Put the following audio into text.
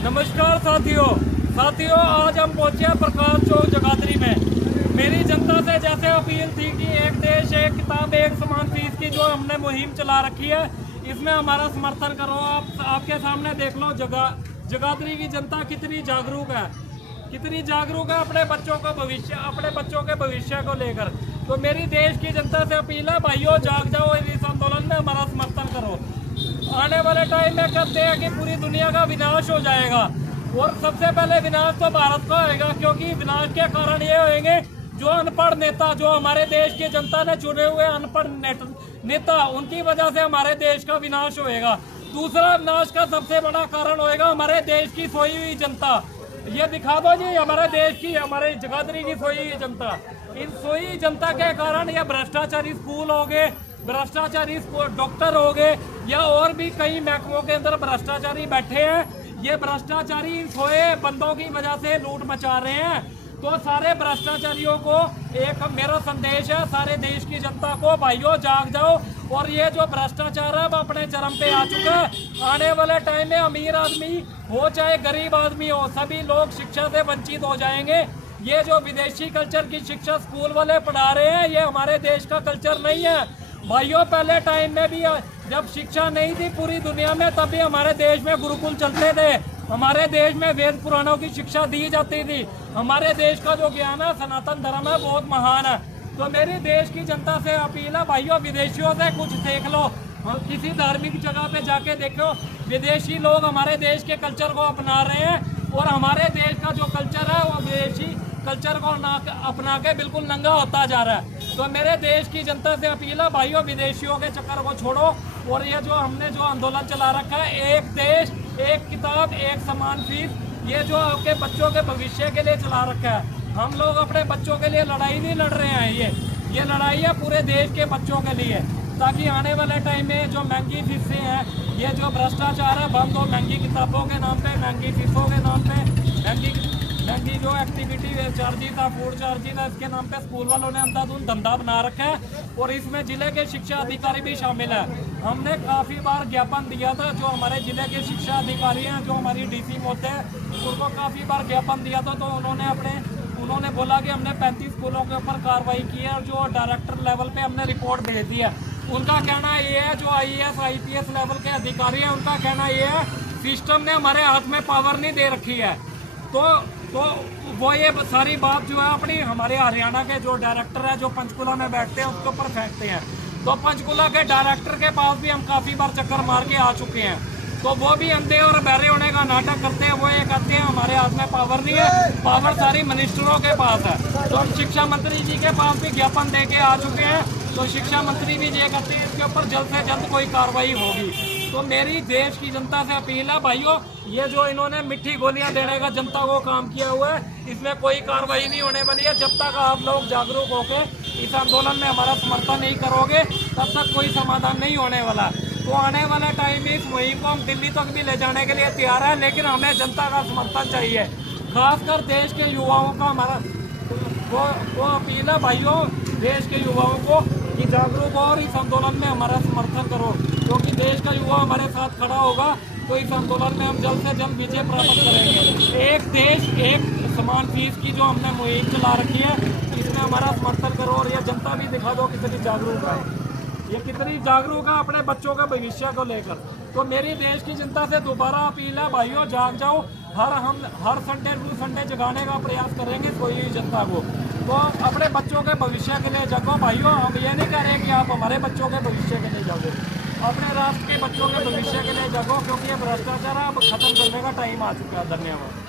नमस्कार साथियों, आज हम पहुंचे हैं प्रकाश चौक जगाधरी में। मेरी जनता से जैसे अपील थी कि एक देश एक किताब एक समान फीस की जो हमने मुहिम चला रखी है, इसमें हमारा समर्थन करो। आपके सामने देख लो जगाधरी की जनता कितनी जागरूक है अपने बच्चों के भविष्य को लेकर। तो मेरी देश की जनता से अपील है, भाइयों जाग जाओ, इस आंदोलन में हमारा समर्थन करो। आने वाले टाइम में कहते हैं कि पूरी दुनिया का विनाश हो जाएगा और सबसे पहले विनाश तो भारत का होएगा, क्योंकि विनाश के कारण ये होंगे जो अनपढ़ नेता, जो हमारे देश की जनता ने चुने हुए अनपढ़ नेता, उनकी वजह से हमारे देश का विनाश होएगा। दूसरा विनाश का सबसे बड़ा कारण होएगा हमारे देश की सोई हुई जनता। ये दिखा दो जी हमारे जगाधरी की सोई हुई जनता। इन सोई हुई जनता के कारण ये भ्रष्टाचारी स्कूल हो गए, भ्रष्टाचारी डॉक्टर हो गए, या और भी कई महकमों के अंदर भ्रष्टाचारी बैठे हैं। ये भ्रष्टाचारी सोए बंदों की वजह से लूट मचा रहे हैं। तो सारे भ्रष्टाचारियों को एक मेरा संदेश है, सारे देश की जनता को, भाइयों जाग जाओ। और ये जो भ्रष्टाचार है वो अपने चरम पे आ चुका है। आने वाले टाइम में अमीर आदमी हो चाहे गरीब आदमी हो, सभी लोग शिक्षा से वंचित हो जाएंगे। ये जो विदेशी कल्चर की शिक्षा स्कूल वाले पढ़ा रहे हैं, ये हमारे देश का कल्चर नहीं है भाइयों। पहले टाइम में भी जब शिक्षा नहीं थी पूरी दुनिया में, तब भी हमारे देश में गुरुकुल चलते थे, हमारे देश में वेद पुराणों की शिक्षा दी जाती थी। हमारे देश का जो ज्ञान है, सनातन धर्म है, बहुत महान है। तो मेरी देश की जनता से अपील है, भाइयों विदेशियों से कुछ सीख लो। किसी धार्मिक जगह पे जाके देखो, विदेशी लोग हमारे देश के कल्चर को अपना रहे हैं और हमारे देश का जो कल्चर है वो विदेशी कल्चर को अपना के बिल्कुल नंगा होता जा रहा है। तो मेरे देश की जनता से अपील है, भाइयों विदेशियों के चक्कर को छोड़ो। और ये जो हमने जो आंदोलन चला रखा है, एक देश एक किताब एक समान फीस, ये जो आपके बच्चों के भविष्य के लिए चला रखा है। हम लोग अपने बच्चों के लिए लड़ाई नहीं लड़ रहे हैं, ये लड़ाई है पूरे देश के बच्चों के लिए, ताकि आने वाले टाइम में जो महंगी फीसें हैं, ये जो भ्रष्टाचार है बंद हो। महंगी किताबों के नाम पे, महंगी फीसों के नाम पे, महंगी जो एक्टिविटी चार्जेस था, फूड चार्जेस है, इसके नाम पे स्कूल वालों ने अंधाधुंध धंधा बना रखा है। और इसमें जिले के शिक्षा अधिकारी भी शामिल है। हमने काफ़ी बार ज्ञापन दिया था, जो हमारे जिले के शिक्षा अधिकारी हैं, जो हमारी डीसी होते हैं, उनको काफ़ी बार ज्ञापन दिया था। तो उन्होंने बोला कि हमने 35 स्कूलों के ऊपर कार्रवाई की है और जो डायरेक्टर लेवल पे हमने रिपोर्ट भेज दी है। उनका कहना ये है, जो IAS IPS लेवल के अधिकारी हैं, उनका कहना ये है सिस्टम ने हमारे हाथ में पावर नहीं दे रखी है। तो वो ये सारी बात जो है अपनी हमारे हरियाणा के जो डायरेक्टर है, जो पंचकुला में बैठते हैं, उसके ऊपर फेंकते हैं। तो पंचकुला के डायरेक्टर के पास भी हम काफ़ी बार चक्कर मार के आ चुके हैं। तो वो भी अंधे और बहरे होने का नाटक करते हैं। वो ये कहते हैं हमारे हाथ में पावर नहीं है, पावर सारी मिनिस्टरों के पास है। तो हम शिक्षा मंत्री जी के पास भी ज्ञापन दे के आ चुके हैं। तो शिक्षा मंत्री भी ये कहते हैं इसके ऊपर जल्द से जल्द कोई कार्रवाई होगी। तो मेरी देश की जनता से अपील है, भाइयों ये जो इन्होंने मिट्टी गोलियां देने का जनता को काम किया हुआ है, इसमें कोई कार्रवाई नहीं होने वाली है। जब तक आप लोग जागरूक होकर इस आंदोलन में हमारा समर्थन नहीं करोगे, तब तक कोई समाधान नहीं होने वाला। तो आने वाला टाइम में इस मुहिम को हम दिल्ली तक भी ले जाने के लिए तैयार है, लेकिन हमें जनता का समर्थन चाहिए। खासकर देश के युवाओं का हमारा वो अपील है, भाइयों देश के युवाओं को कि जागरूक हो और इस आंदोलन में हमारा समर्थन करो, क्योंकि देश का युवा हमारे साथ खड़ा होगा तो इस आंदोलन में हम जल्द से जल्द विजय प्राप्त करेंगे। एक देश एक समान फीस की जो हमने मुहिम चला रखी है, इसमें हमारा समर्थन करो। और ये जनता भी दिखा दो कितनी जागरूक है, ये कितनी जागरूक है अपने बच्चों के भविष्य को लेकर। तो मेरी देश की जनता से दोबारा अपील है, भाइयों जाग जाओ। हम हर संडे टू संडे जगाने का प्रयास करेंगे कोई जनता को। तो अपने बच्चों के भविष्य के लिए जागो भाइयों। हम ये नहीं कह रहे कि आप हमारे बच्चों के भविष्य के लिए जागो, अपने राष्ट्र के बच्चों के भविष्य के लिए जागो, क्योंकि ये भ्रष्टाचार अब खत्म करने का टाइम आ चुका है। धन्यवाद।